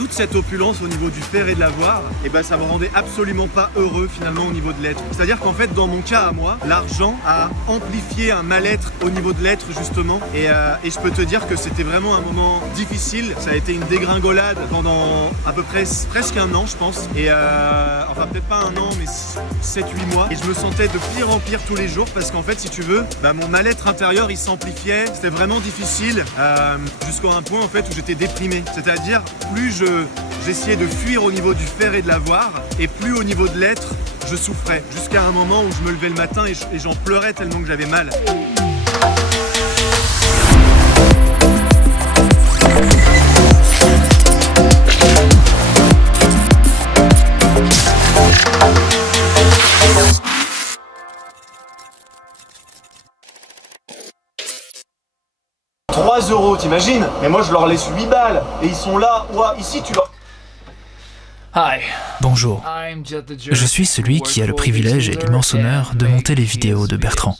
toute cette opulence au niveau du faire et de l'avoir, et ben ça me rendait absolument pas heureux finalement au niveau de l'être. C'est-à-dire qu'en fait dans mon cas à moi, l'argent a amplifié un mal-être au niveau de l'être justement, et je peux te dire que c'était vraiment un moment difficile. Ça a été une dégringolade pendant à peu près presque un an je pense, et enfin peut-être pas un an mais 7-8 mois, et je me sentais de pire en pire tous les jours parce qu'en fait si tu veux, bah, mon mal-être intérieur il s'amplifiait, c'était vraiment difficile jusqu'à un point en fait où j'étais déprimé, c'est-à-dire plus j'essayais de fuir au niveau du faire et de l'avoir, et plus au niveau de l'être je souffrais, jusqu'à un moment où je me levais le matin et j'en pleurais tellement que j'avais mal. €3, t'imagines? Mais moi je leur laisse 8 balles et ils sont là, ouah, ici tu leur... Bonjour, je suis celui qui a le privilège et l'immense honneur de monter les vidéos de Bertrand.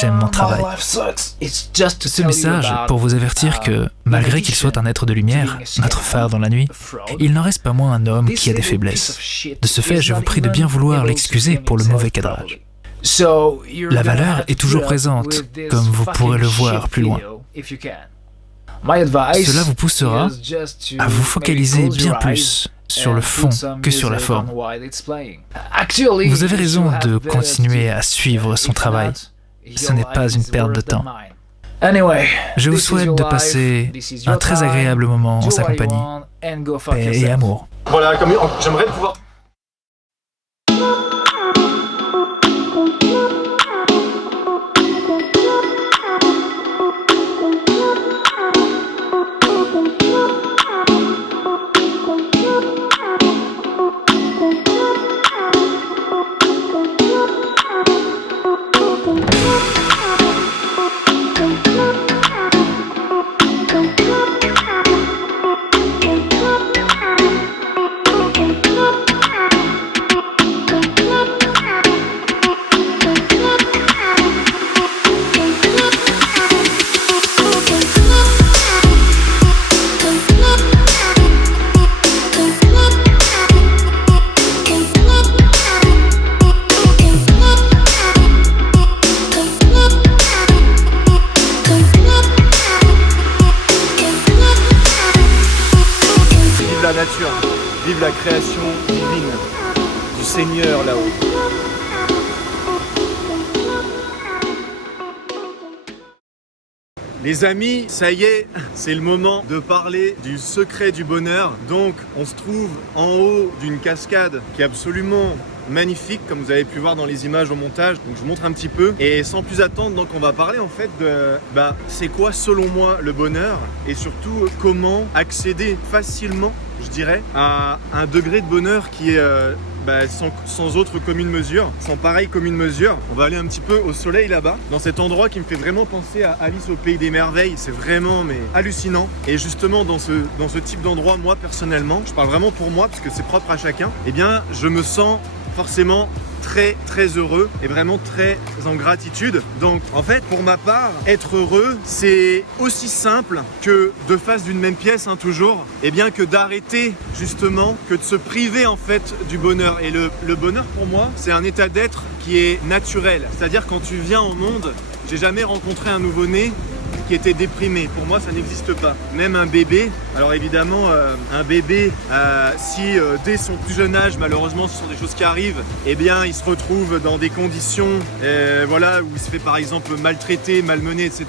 J'aime mon travail. Ce message pour vous avertir que, malgré qu'il soit un être de lumière, notre phare dans la nuit, il n'en reste pas moins un homme qui a des faiblesses. De ce fait, je vous prie de bien vouloir l'excuser pour le mauvais cadrage. La valeur est toujours présente, comme vous pourrez le voir plus loin. Cela vous poussera à vous focaliser bien plus sur le fond que sur la forme. Vous avez raison de continuer à suivre son travail. Ce n'est pas une perte de temps. Je vous souhaite de passer un très agréable moment en sa compagnie. Paix et amour. Voilà, comme j'aimerais pouvoir... La nature, vive la création divine du Seigneur là-haut. Les amis, ça y est, c'est le moment de parler du secret du bonheur. Donc on se trouve en haut d'une cascade qui est absolument magnifique, comme vous avez pu voir dans les images au montage. Donc je vous montre un petit peu, et sans plus attendre, donc on va parler en fait de c'est quoi selon moi le bonheur, et surtout comment accéder facilement, je dirais, à un degré de bonheur qui est sans autre commune mesure, sans pareille commune mesure. On va aller un petit peu au soleil là-bas, dans cet endroit qui me fait vraiment penser à Alice au pays des merveilles. C'est vraiment hallucinant. Et justement dans ce type d'endroit, moi personnellement, je parle vraiment pour moi parce que c'est propre à chacun, eh bien je me sens forcément très heureux et vraiment très en gratitude. Donc en fait pour ma part, être heureux c'est aussi simple que de face d'une même pièce toujours, et bien que d'arrêter justement, que de se priver en fait du bonheur. Et le bonheur pour moi c'est un état d'être qui est naturel, c'est-à-dire quand tu viens au monde, j'ai jamais rencontré un nouveau-né qui était déprimé. Pour moi ça n'existe pas. Même un bébé, alors évidemment un bébé si dès son plus jeune âge, malheureusement ce sont des choses qui arrivent, eh bien il se retrouve dans des conditions voilà, où il se fait par exemple maltraiter, malmener, etc.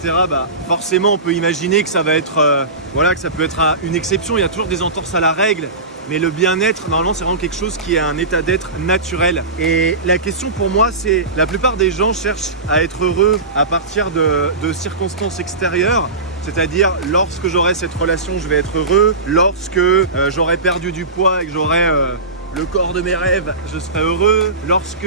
Forcément on peut imaginer que ça va être voilà, que ça peut être une exception. Il y a toujours des entorses à la règle, mais le bien-être, normalement, c'est vraiment quelque chose qui est un état d'être naturel. Et la question pour moi, c'est la plupart des gens cherchent à être heureux à partir de circonstances extérieures. C'est-à-dire, lorsque j'aurai cette relation, je vais être heureux. Lorsque j'aurai perdu du poids et que j'aurai le corps de mes rêves, je serai heureux. Lorsque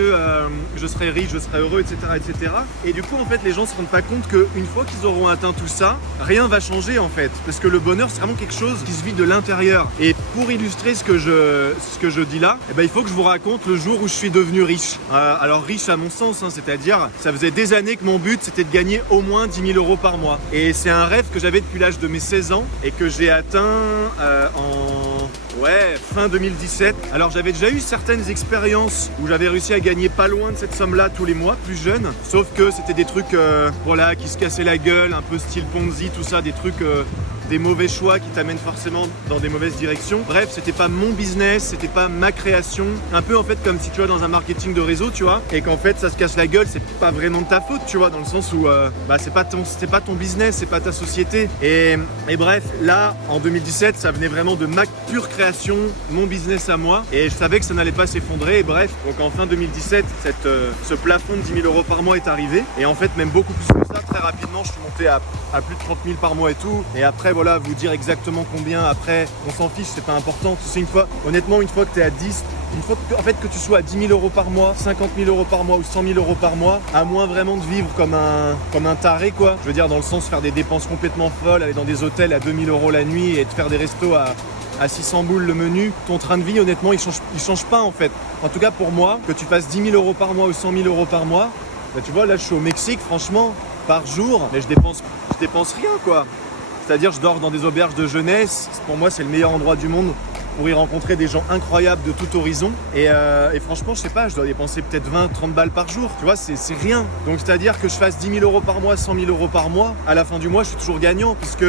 je serai riche, je serai heureux, etc., etc. Et du coup, en fait, les gens se rendent pas compte qu'une fois qu'ils auront atteint tout ça, rien va changer, en fait. Parce que le bonheur, c'est vraiment quelque chose qui se vit de l'intérieur. Et pour illustrer ce que je dis là, il faut que je vous raconte le jour où je suis devenu riche. Alors riche à mon sens, c'est-à-dire, ça faisait des années que mon but, c'était de gagner au moins 10 000 € par mois. Et c'est un rêve que j'avais depuis l'âge de mes 16 ans et que j'ai atteint Ouais, fin 2017. Alors j'avais déjà eu certaines expériences où j'avais réussi à gagner pas loin de cette somme-là tous les mois, plus jeune. Sauf que c'était des trucs voilà, qui se cassaient la gueule, un peu style Ponzi, tout ça, des trucs... des mauvais choix qui t'amènent forcément dans des mauvaises directions. Bref, c'était pas mon business, c'était pas ma création. Un peu en fait comme si tu vas dans un marketing de réseau, tu vois, et qu'en fait ça se casse la gueule, c'est pas vraiment de ta faute, tu vois, dans le sens où c'est pas ton business, c'est pas ta société. Et bref, là, en 2017, ça venait vraiment de ma pure création, mon business à moi, et je savais que ça n'allait pas s'effondrer. Et bref, donc en fin 2017, ce plafond de 10 000 euros par mois est arrivé. Et en fait, même beaucoup plus que ça, très rapidement, je suis monté à plus de 30 000 par mois et tout. Et après, voilà, vous dire exactement combien, après, on s'en fiche, c'est pas important. Tu sais, honnêtement, une fois que tu es à 10, une fois que tu sois à 10 000 euros par mois, 50 000 euros par mois ou 100 000 euros par mois, à moins vraiment de vivre comme un taré, quoi. Je veux dire, dans le sens, faire des dépenses complètement folles, aller dans des hôtels à 2 000 euros la nuit et te faire des restos à 600 boules le menu. Ton train de vie, honnêtement, il change pas, en fait. En tout cas, pour moi, que tu fasses 10 000 euros par mois ou 100 000 euros par mois, bah, tu vois, là, je suis au Mexique, franchement, par jour, mais je dépense rien, quoi. C'est-à-dire, je dors dans des auberges de jeunesse. Pour moi, c'est le meilleur endroit du monde pour y rencontrer des gens incroyables de tout horizon. Et franchement, je sais pas, je dois dépenser peut-être 20-30 balles par jour. Tu vois, c'est rien. Donc, c'est-à-dire que je fasse 10 000 euros par mois, 100 000 euros par mois, à la fin du mois, je suis toujours gagnant puisque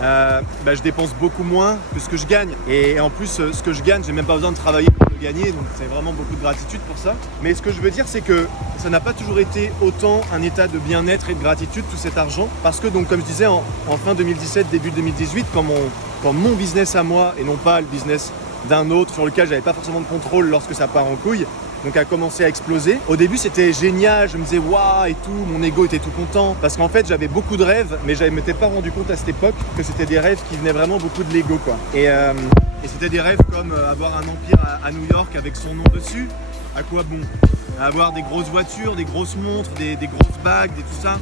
je dépense beaucoup moins que ce que je gagne. Et en plus, ce que je gagne, j'ai même pas besoin de travailler pour le gagner. Donc, c'est vraiment beaucoup de gratitude pour ça. Mais ce que je veux dire, c'est que ça n'a pas toujours été autant un état de bien-être et de gratitude, tout cet argent. Parce que, donc, comme je disais, en fin 2017, début 2018, quand mon business à moi, et non pas le business d'un autre sur lequel j'avais pas forcément de contrôle lorsque ça part en couille, donc a commencé à exploser. Au début, c'était génial, je me disais waouh et tout, mon ego était tout content parce qu'en fait, j'avais beaucoup de rêves, mais je ne m'étais pas rendu compte à cette époque que c'était des rêves qui venaient vraiment beaucoup de l'ego, quoi. Et c'était des rêves comme avoir un empire à New York avec son nom dessus. À quoi bon? Avoir des grosses voitures, des grosses montres, des grosses bagues, tout ça,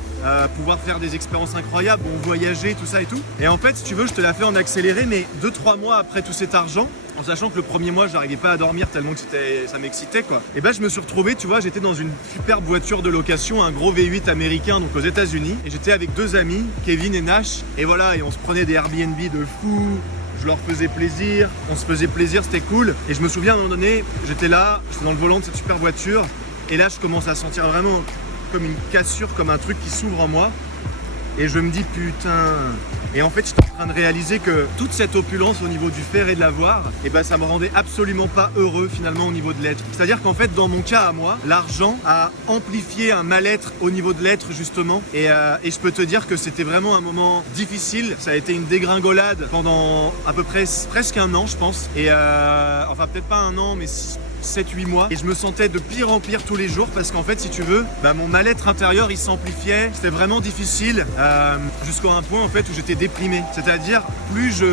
pouvoir faire des expériences incroyables, bon, voyager, tout ça et tout. Et en fait, si tu veux, je te la fais en accéléré, mais 2-3 mois après tout cet argent, en sachant que le premier mois, je n'arrivais pas à dormir tellement que ça m'excitait, quoi. Et ben, je me suis retrouvé, tu vois, j'étais dans une superbe voiture de location, un gros V8 américain, donc aux États-Unis, et j'étais avec 2 amis, Kevin et Nash, et voilà, et on se prenait des Airbnb de fou. Je leur faisais plaisir, on se faisait plaisir, c'était cool. Et je me souviens à un moment donné, j'étais dans le volant de cette super voiture, et là je commence à sentir vraiment comme une cassure, comme un truc qui s'ouvre en moi. Et je me dis putain. Et en fait, j'étais en train de réaliser que toute cette opulence au niveau du faire et de l'avoir, et ben ça me rendait absolument pas heureux finalement au niveau de l'être. C'est-à-dire qu'en fait, dans mon cas à moi, l'argent a amplifié un mal-être au niveau de l'être justement. Et je peux te dire que c'était vraiment un moment difficile. Ça a été une dégringolade pendant à peu près presque un an, je pense. Et enfin peut-être pas un an, mais 7-8 mois, et je me sentais de pire en pire tous les jours parce qu'en fait, si tu veux, mon mal-être intérieur il s'amplifiait, c'était vraiment difficile jusqu'à un point en fait où j'étais déprimé. C'est-à-dire, plus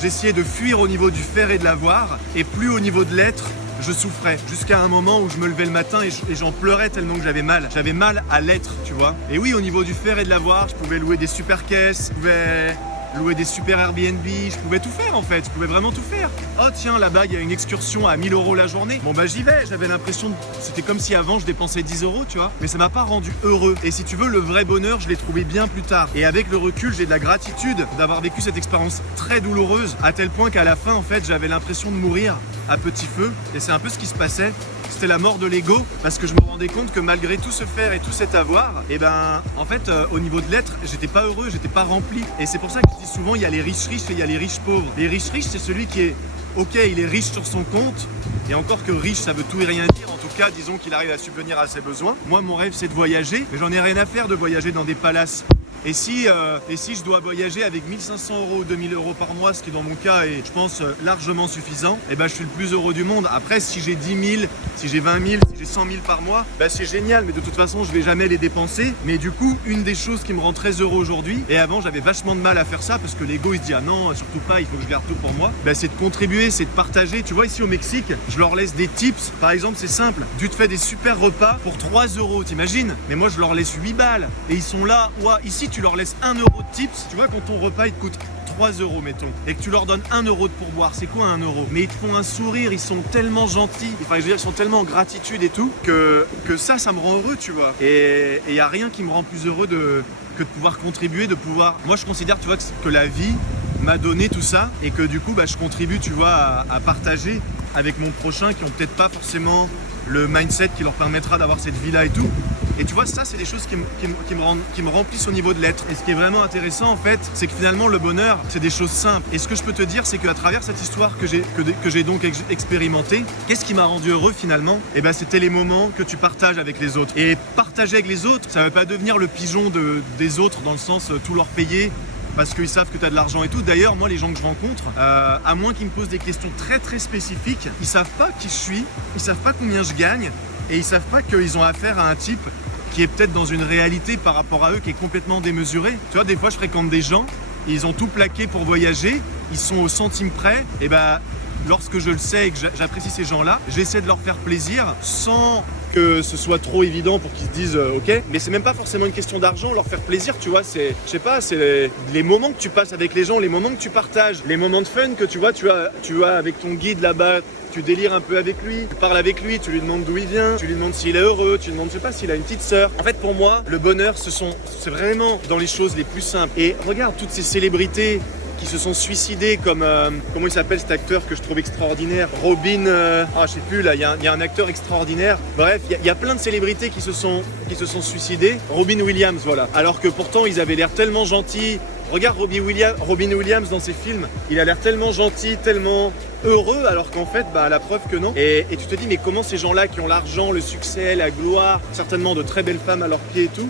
j'essayais de fuir au niveau du faire et de l'avoir, et plus au niveau de l'être, je souffrais. Jusqu'à un moment où je me levais le matin et j'en pleurais tellement que j'avais mal. J'avais mal à l'être, tu vois. Et oui, au niveau du faire et de l'avoir, je pouvais louer des super caisses, je pouvais louer des super Airbnb, je pouvais tout faire en fait, je pouvais vraiment tout faire. Oh tiens, là-bas il y a une excursion à 1000 euros la journée. Bon bah j'y vais, j'avais l'impression, c'était comme si avant je dépensais 10 euros, tu vois. Mais ça m'a pas rendu heureux. Et si tu veux, le vrai bonheur, je l'ai trouvé bien plus tard. Et avec le recul, j'ai de la gratitude d'avoir vécu cette expérience très douloureuse, à tel point qu'à la fin en fait, j'avais l'impression de mourir à petit feu. Et c'est un peu ce qui se passait. C'était la mort de l'ego, parce que je me rendais compte que malgré tout ce faire et tout cet avoir, et en fait au niveau de l'être, j'étais pas heureux, j'étais pas rempli. Et c'est pour ça que je dis souvent, il y a les riches et il y a les riches pauvres. Les riches, c'est celui qui est ok, il est riche sur son compte, et encore que riche ça veut tout et rien dire, en tout cas disons qu'il arrive à subvenir à ses besoins. Moi mon rêve c'est de voyager, mais j'en ai rien à faire de voyager dans des palaces. Et si je dois voyager avec 1500 euros ou 2000 euros par mois, ce qui dans mon cas est, je pense, largement suffisant, et je suis le plus heureux du monde. Après, si j'ai 10 000, si j'ai 20 000, si j'ai 100 000 par mois, c'est génial, mais de toute façon, je vais jamais les dépenser. Mais du coup, une des choses qui me rend très heureux aujourd'hui, et avant, j'avais vachement de mal à faire ça, parce que l'ego, il se dit, ah non, surtout pas, il faut que je garde tout pour moi, c'est de contribuer, c'est de partager. Tu vois, ici au Mexique, je leur laisse des tips. Par exemple, c'est simple, tu te fais des super repas pour 3 euros, t'imagines? Mais moi, je leur laisse 8 balles. Et ils sont là, ouah, ici, tu leur laisses 1 euro de tips, tu vois, quand ton repas il te coûte 3 euros mettons, et que tu leur donnes 1 euro de pourboire, c'est quoi 1 euro? Mais ils te font un sourire, ils sont tellement gentils, enfin je veux dire, ils sont tellement en gratitude et tout, que ça me rend heureux, tu vois. Et il n'y a rien qui me rend plus heureux que de pouvoir contribuer, de pouvoir... Moi je considère, tu vois, que la vie m'a donné tout ça et que du coup je contribue, tu vois, à partager avec mon prochain qui ont peut-être pas forcément le mindset qui leur permettra d'avoir cette vie-là et tout. Et tu vois, ça, c'est des choses qui me remplissent au niveau de l'être. Et ce qui est vraiment intéressant, en fait, c'est que finalement, le bonheur, c'est des choses simples. Et ce que je peux te dire, c'est qu'à travers cette histoire que j'ai donc expérimentée, qu'est-ce qui m'a rendu heureux finalement ? Eh ben, c'était les moments que tu partages avec les autres. Et partager avec les autres, ça ne veut pas devenir le pigeon des autres, dans le sens tout leur payer, parce qu'ils savent que tu as de l'argent et tout. D'ailleurs, moi, les gens que je rencontre, à moins qu'ils me posent des questions très très spécifiques, ils savent pas qui je suis, ils savent pas combien je gagne, et ils savent pas qu'ils ont affaire à un type qui est peut-être dans une réalité par rapport à eux qui est complètement démesurée. Tu vois, des fois, je fréquente des gens, ils ont tout plaqué pour voyager, ils sont au centime près, et lorsque je le sais et que j'apprécie ces gens-là, j'essaie de leur faire plaisir sans que ce soit trop évident pour qu'ils se disent ok, mais c'est même pas forcément une question d'argent, leur faire plaisir, tu vois, c'est, je sais pas, c'est les moments que tu passes avec les gens, les moments que tu partages, les moments de fun que tu as avec ton guide là-bas. Tu délires un peu avec lui, tu parles avec lui, tu lui demandes d'où il vient, tu lui demandes s'il est heureux, tu lui demandes, je sais pas, s'il a une petite sœur. En fait, pour moi, le bonheur, c'est vraiment dans les choses les plus simples. Et regarde toutes ces célébrités qui se sont suicidés comme, comment il s'appelle cet acteur que je trouve extraordinaire, Robin, je sais plus là, il y a un acteur extraordinaire. Bref, il y a plein de célébrités qui se sont suicidés. Robin Williams, voilà. Alors que pourtant, ils avaient l'air tellement gentils. Regarde Robin Williams dans ses films, il a l'air tellement gentil, tellement heureux, alors qu'en fait, la preuve que non. Et tu te dis, mais comment ces gens-là qui ont l'argent, le succès, la gloire, certainement de très belles femmes à leurs pieds et tout,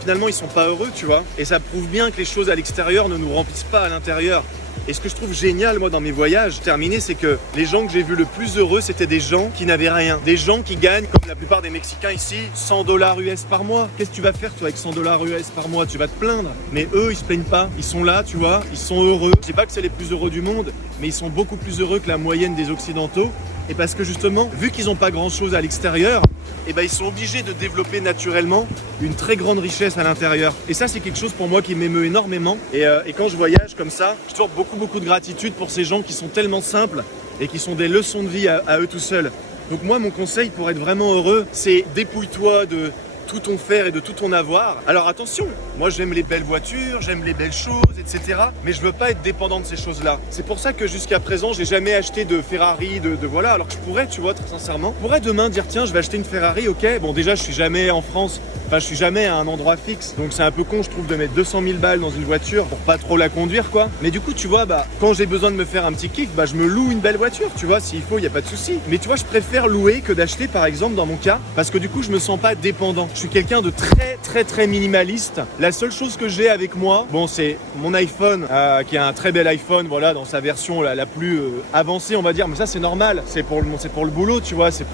finalement, ils sont pas heureux, tu vois. Et ça prouve bien que les choses à l'extérieur ne nous remplissent pas à l'intérieur. Et ce que je trouve génial, moi, dans mes voyages, terminé, c'est que les gens que j'ai vus le plus heureux, c'était des gens qui n'avaient rien. Des gens qui gagnent, comme la plupart des Mexicains ici, $100 US par mois. Qu'est-ce que tu vas faire, toi, avec $100 US par mois ? Tu vas te plaindre. Mais eux, ils se plaignent pas. Ils sont là, tu vois, ils sont heureux. Je dis pas que c'est les plus heureux du monde, mais ils sont beaucoup plus heureux que la moyenne des Occidentaux. Et parce que justement, vu qu'ils n'ont pas grand-chose à l'extérieur, ils sont obligés de développer naturellement une très grande richesse à l'intérieur. Et ça, c'est quelque chose pour moi qui m'émeut énormément. Et quand je voyage comme ça, je trouve beaucoup de gratitude pour ces gens qui sont tellement simples et qui sont des leçons de vie à eux tout seuls. Donc moi, mon conseil pour être vraiment heureux, c'est dépouille-toi de tout ton faire et de tout ton avoir. Alors attention, moi j'aime les belles voitures, j'aime les belles choses, etc. Mais je veux pas être dépendant de ces choses-là. C'est pour ça que jusqu'à présent, j'ai jamais acheté de Ferrari, de voilà. Alors que je pourrais, tu vois, très sincèrement, je pourrais demain dire tiens, je vais acheter une Ferrari, ok. Bon, déjà, je suis jamais en France. Enfin, je suis jamais à un endroit fixe. Donc c'est un peu con, je trouve, de mettre 200 000 balles dans une voiture pour pas trop la conduire, quoi. Mais du coup, tu vois, quand j'ai besoin de me faire un petit kick, je me loue une belle voiture, tu vois. S'il faut, il y a pas de souci. Mais tu vois, je préfère louer que d'acheter, par exemple, dans mon cas, parce que du coup, je me sens pas dépendant. Je suis quelqu'un de très minimaliste. La seule chose que j'ai avec moi, bon, c'est mon iPhone, qui est un très bel iPhone, voilà, dans sa version la plus avancée, on va dire. Mais ça, c'est normal. C'est pour le boulot, tu vois. C'est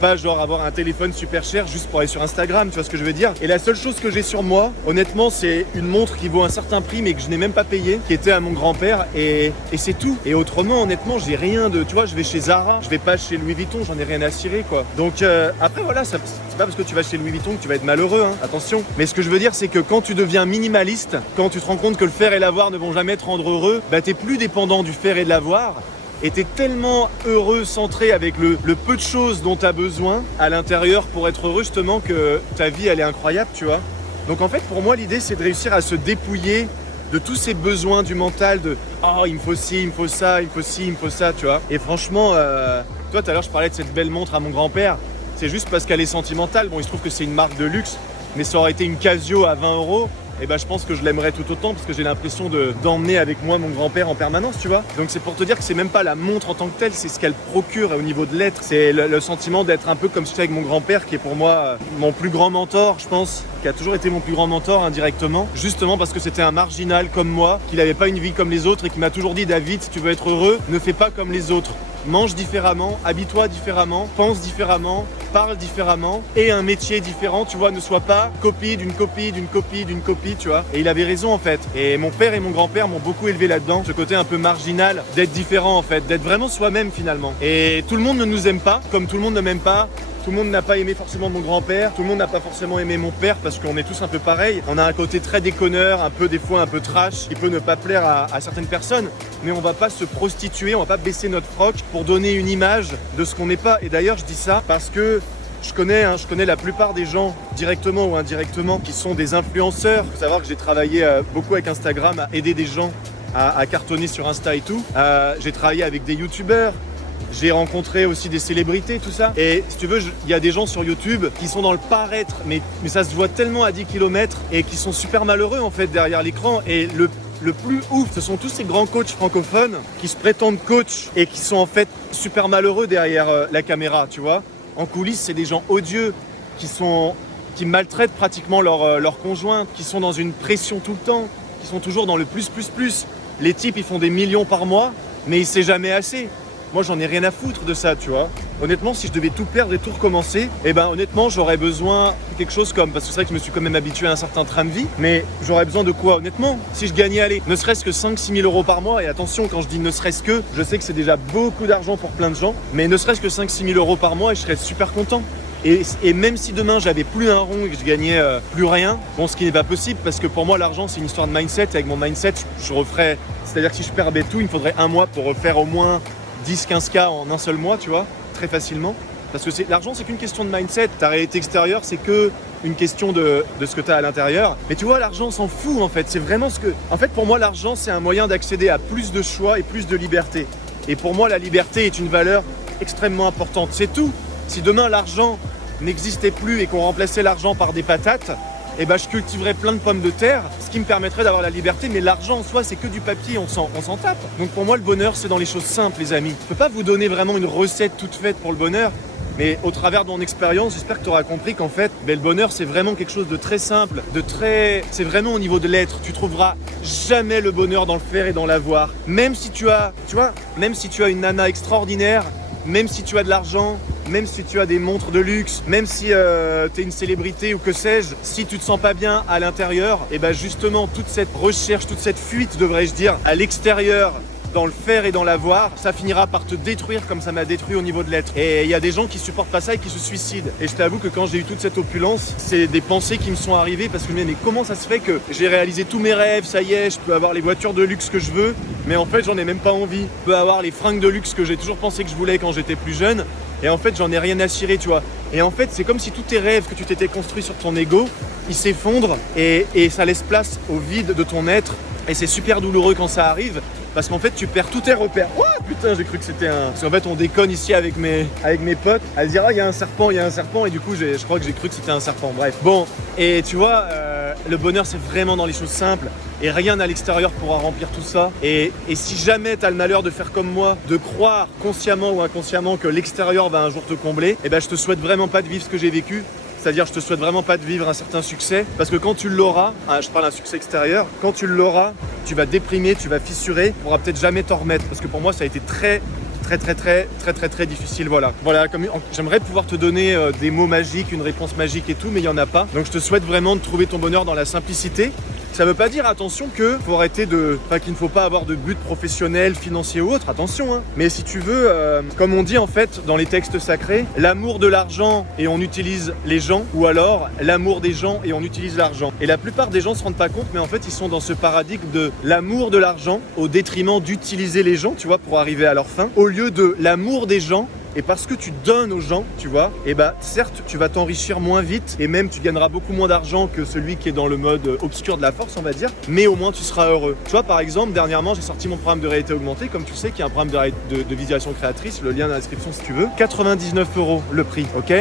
pas genre avoir un téléphone super cher juste pour aller sur Instagram, tu vois ce que je veux dire. Et la seule chose que j'ai sur moi, honnêtement, c'est une montre qui vaut un certain prix, mais que je n'ai même pas payé, qui était à mon grand-père, et c'est tout. Et autrement, honnêtement, j'ai rien de, tu vois, je vais chez Zara, je vais pas chez Louis Vuitton, j'en ai rien à cirer, quoi. Donc après, voilà, c'est pas parce que tu vas chez Louis Vuitton que tu vas être malheureux, hein, attention. Mais ce que je veux dire, c'est que quand tu deviens minimaliste, quand tu te rends compte que le faire et l'avoir ne vont jamais te rendre heureux, t'es plus dépendant du faire et de l'avoir. Et t'es tellement heureux, centré avec le peu de choses dont t'as besoin à l'intérieur pour être heureux, justement, que ta vie, elle est incroyable, tu vois. Donc en fait, pour moi, l'idée, c'est de réussir à se dépouiller de tous ces besoins du mental de « Oh, il me faut ci, il me faut ça, il me faut ci, il me faut ça », tu vois. Et franchement, toi, tout à l'heure, je parlais de cette belle montre à mon grand-père. C'est juste parce qu'elle est sentimentale. Bon, il se trouve que c'est une marque de luxe, mais ça aurait été une Casio à 20 €. Et je pense que je l'aimerais tout autant parce que j'ai l'impression d'emmener avec moi mon grand-père en permanence, tu vois. Donc c'est pour te dire que c'est même pas la montre en tant que telle, c'est ce qu'elle procure au niveau de l'être. C'est le sentiment d'être un peu comme j'étais avec mon grand-père qui est pour moi mon plus grand mentor, je pense, qui a toujours été mon plus grand mentor indirectement, justement parce que c'était un marginal comme moi, qui n'avait pas une vie comme les autres et qui m'a toujours dit « David, si tu veux être heureux, ne fais pas comme les autres. Mange différemment, habille-toi différemment, pense différemment, parle différemment et un métier différent, tu vois, ne sois pas copie d'une copie d'une copie d'une copie, tu vois. Et il avait raison en fait. Et mon père et mon grand-père m'ont beaucoup élevé là-dedans, ce côté un peu marginal, d'être différent en fait, d'être vraiment soi-même finalement. Et tout le monde ne nous aime pas, comme tout le monde ne m'aime pas. Tout le monde n'a pas aimé forcément mon grand-père, tout le monde n'a pas forcément aimé mon père parce qu'on est tous un peu pareils. On a un côté très déconneur, un peu des fois un peu trash, qui peut ne pas plaire à certaines personnes, mais on va pas se prostituer, on va pas baisser notre froc pour donner une image de ce qu'on n'est pas. Et d'ailleurs, je dis ça parce que je connais la plupart des gens, directement ou indirectement, qui sont des influenceurs. Il faut savoir que j'ai travaillé beaucoup avec Instagram à aider des gens à cartonner sur Insta et tout. J'ai travaillé avec des youtubeurs. J'ai rencontré aussi des célébrités, tout ça. Et si tu veux, il y a des gens sur YouTube qui sont dans le paraître, mais ça se voit tellement à 10 km et qui sont super malheureux en fait derrière l'écran. Et le plus ouf, ce sont tous ces grands coachs francophones qui se prétendent coach et qui sont en fait super malheureux derrière la caméra, tu vois. En coulisses, c'est des gens odieux qui maltraitent pratiquement leur conjoint, qui sont dans une pression tout le temps, qui sont toujours dans le plus. Les types, ils font des millions par mois, mais c'est jamais assez. Moi, j'en ai rien à foutre de ça, tu vois. Honnêtement, si je devais tout perdre et tout recommencer, honnêtement, j'aurais besoin de quelque chose comme... Parce que c'est vrai que je me suis quand même habitué à un certain train de vie, mais j'aurais besoin de quoi, honnêtement? Si je gagnais, ne serait-ce que 5-6 000 euros par mois, et attention, quand je dis ne serait-ce que, je sais que c'est déjà beaucoup d'argent pour plein de gens, mais ne serait-ce que 5-6 000 euros par mois, et je serais super content. Et même si demain j'avais plus un rond et que je gagnais plus rien, bon, ce qui n'est pas possible parce que pour moi l'argent c'est une histoire de mindset et avec mon mindset je referais, c'est-à-dire que si je perdais tout, il me faudrait un mois pour refaire au moins 10-15K en un seul mois, tu vois, très facilement. Parce que l'argent c'est qu'une question de mindset, ta réalité extérieure c'est que une question de ce que tu as à l'intérieur. Mais tu vois, l'argent s'en fout en fait, c'est vraiment ce que... En fait pour moi l'argent c'est un moyen d'accéder à plus de choix et plus de liberté. Et pour moi la liberté est une valeur extrêmement importante, c'est tout. Si demain l'argent n'existait plus et qu'on remplaçait l'argent par des patates, je cultiverais plein de pommes de terre, ce qui me permettrait d'avoir la liberté, mais l'argent en soi c'est que du papier, on s'en tape. Donc pour moi le bonheur c'est dans les choses simples les amis. Je peux pas vous donner vraiment une recette toute faite pour le bonheur, mais au travers de mon expérience, j'espère que tu auras compris qu'en fait, le bonheur c'est vraiment quelque chose de très simple, c'est vraiment au niveau de l'être. Tu trouveras jamais le bonheur dans le faire et dans l'avoir. Même si tu as une nana extraordinaire, même si tu as de l'argent, même si tu as des montres de luxe, même si tu es une célébrité ou que sais-je, si tu te sens pas bien à l'intérieur, justement toute cette recherche, toute cette fuite devrais-je dire, à l'extérieur, dans le faire et dans l'avoir, ça finira par te détruire comme ça m'a détruit au niveau de l'être. Et il y a des gens qui supportent pas ça et qui se suicident. Et je t'avoue que quand j'ai eu toute cette opulence, c'est des pensées qui me sont arrivées parce que mais comment ça se fait que j'ai réalisé tous mes rêves, ça y est, je peux avoir les voitures de luxe que je veux, mais en fait j'en ai même pas envie. Je peux avoir les fringues de luxe que j'ai toujours pensé que je voulais quand j'étais plus jeune, et en fait j'en ai rien à cirer, tu vois. Et en fait c'est comme si tous tes rêves que tu t'étais construit sur ton ego, ils s'effondrent et ça laisse place au vide de ton être. Et c'est super douloureux quand ça arrive. Parce qu'en fait tu perds tous tes repères. Oh putain, j'ai cru que c'était un... Parce qu'en fait on déconne ici avec mes potes à se dire il y a un serpent, et du coup je crois que j'ai cru que c'était un serpent, bref. Bon, et tu vois, le bonheur c'est vraiment dans les choses simples et rien à l'extérieur pourra remplir tout ça. Et si jamais t'as le malheur de faire comme moi, de croire consciemment ou inconsciemment que l'extérieur va un jour te combler, je te souhaite vraiment pas de vivre ce que j'ai vécu. C'est-à-dire, je te souhaite vraiment pas de vivre un certain succès, parce que quand tu l'auras, je parle d'un succès extérieur, quand tu l'auras, tu vas déprimer, tu vas fissurer, tu pourras peut-être jamais t'en remettre, parce que pour moi, ça a été très difficile, voilà. Comme j'aimerais pouvoir te donner des mots magiques, une réponse magique et tout, mais il y en a pas. Donc je te souhaite vraiment de trouver ton bonheur dans la simplicité. Ça veut pas dire, attention, qu'il ne faut pas avoir de but professionnel, financier ou autre, attention, hein. Mais si tu veux, comme on dit en fait dans les textes sacrés, l'amour de l'argent et on utilise les gens, ou alors l'amour des gens et on utilise l'argent. Et la plupart des gens se rendent pas compte, mais en fait ils sont dans ce paradigme de l'amour de l'argent au détriment d'utiliser les gens, tu vois, pour arriver à leur fin, au lieu de l'amour des gens. Et parce que tu donnes aux gens, tu vois, certes, tu vas t'enrichir moins vite et même tu gagneras beaucoup moins d'argent que celui qui est dans le mode obscur de la force, on va dire, mais au moins tu seras heureux. Tu vois, par exemple, dernièrement, j'ai sorti mon programme de réalité augmentée, comme tu sais, qui est un programme de visualisation créatrice, le lien dans la description si tu veux. 99 € le prix, ok?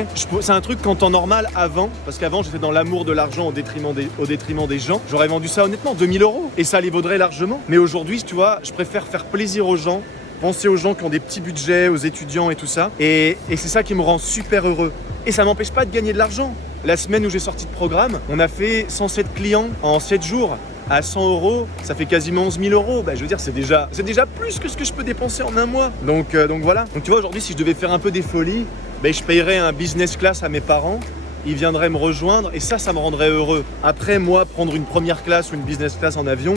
C'est un truc qu'en temps normal, avant, parce qu'avant j'étais dans l'amour de l'argent au détriment des gens, j'aurais vendu ça honnêtement 2000 € et ça les vaudrait largement. Mais aujourd'hui, tu vois, je préfère faire plaisir aux gens, penser aux gens qui ont des petits budgets, aux étudiants et tout ça. Et c'est ça qui me rend super heureux. Et ça m'empêche pas de gagner de l'argent. La semaine où j'ai sorti de programme, on a fait 107 clients en 7 jours. À 100 €, ça fait quasiment 11 000 €. Je veux dire, c'est déjà plus que ce que je peux dépenser en un mois. Donc voilà. Donc tu vois, aujourd'hui, si je devais faire un peu des folies, je payerais un business class à mes parents. Ils viendraient me rejoindre et ça me rendrait heureux. Après, moi, prendre une première classe ou une business class en avion,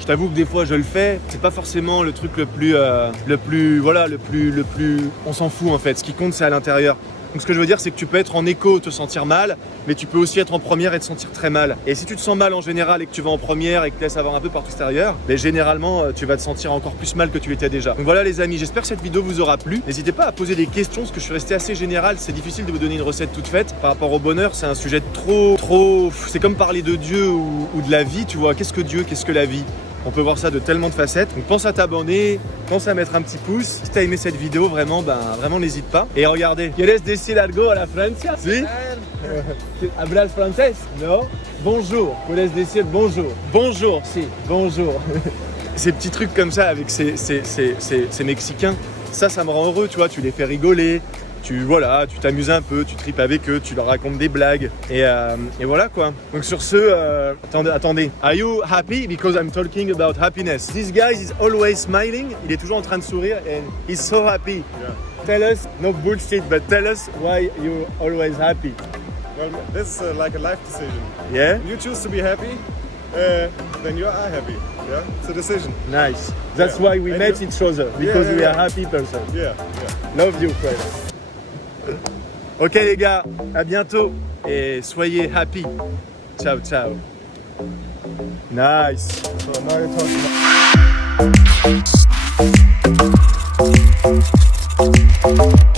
je t'avoue que des fois je le fais, c'est pas forcément le truc le plus, on s'en fout en fait. Ce qui compte c'est à l'intérieur. Donc ce que je veux dire c'est que tu peux être en écho, te sentir mal, mais tu peux aussi être en première et te sentir très mal. Et si tu te sens mal en général et que tu vas en première et que tu laisses avoir un peu par l'extérieur, généralement tu vas te sentir encore plus mal que tu l'étais déjà. Donc voilà les amis, j'espère que cette vidéo vous aura plu. N'hésitez pas à poser des questions parce que je suis resté assez général, c'est difficile de vous donner une recette toute faite. Par rapport au bonheur, c'est un sujet trop... C'est comme parler de Dieu ou de la vie, tu vois. Qu'est-ce que Dieu, qu'est-ce que la vie ? On peut voir ça de tellement de facettes. Donc pense à t'abonner, pense à mettre un petit pouce. Si t'as aimé cette vidéo, vraiment, vraiment n'hésite pas. Et regardez, ¿Quieres decir algo a la Francia? Si? ¿Hablas francés? No? Bonjour. ¿Puedes decir bonjour? Bonjour, si. Bonjour. Ces petits trucs comme ça avec ces Mexicains, ça me rend heureux, tu vois. Tu les fais rigoler. Tu t'amuses un peu, tu tripes avec eux, tu leur racontes des blagues et voilà quoi. Donc sur ce, attendez. Are you happy? Because I'm talking about happiness. This guy is always smiling. Il est toujours en train de sourire and he's so happy. Yeah. Tell us, no bullshit, but tell us why you're always happy. Well, this is like a life decision. Yeah? If you choose to be happy, then you are happy. Yeah, it's a decision. Nice. That's Yeah. why we And met you- each other because Yeah, we yeah. are happy person. Yeah. Love you, friend. Ok les gars, à bientôt et soyez happy. Ciao, ciao. Nice. So now you're talking.